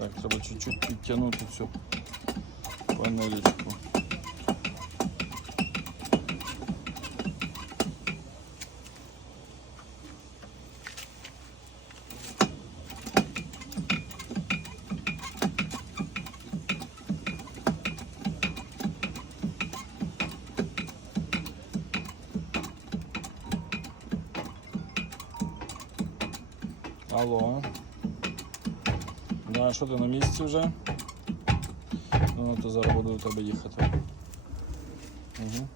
Так, треба чуть-чуть підтягнути цю панелечку. Алло. Да, що ти на місці вже? Ну, то зараз буду до тебе їхати. Угу.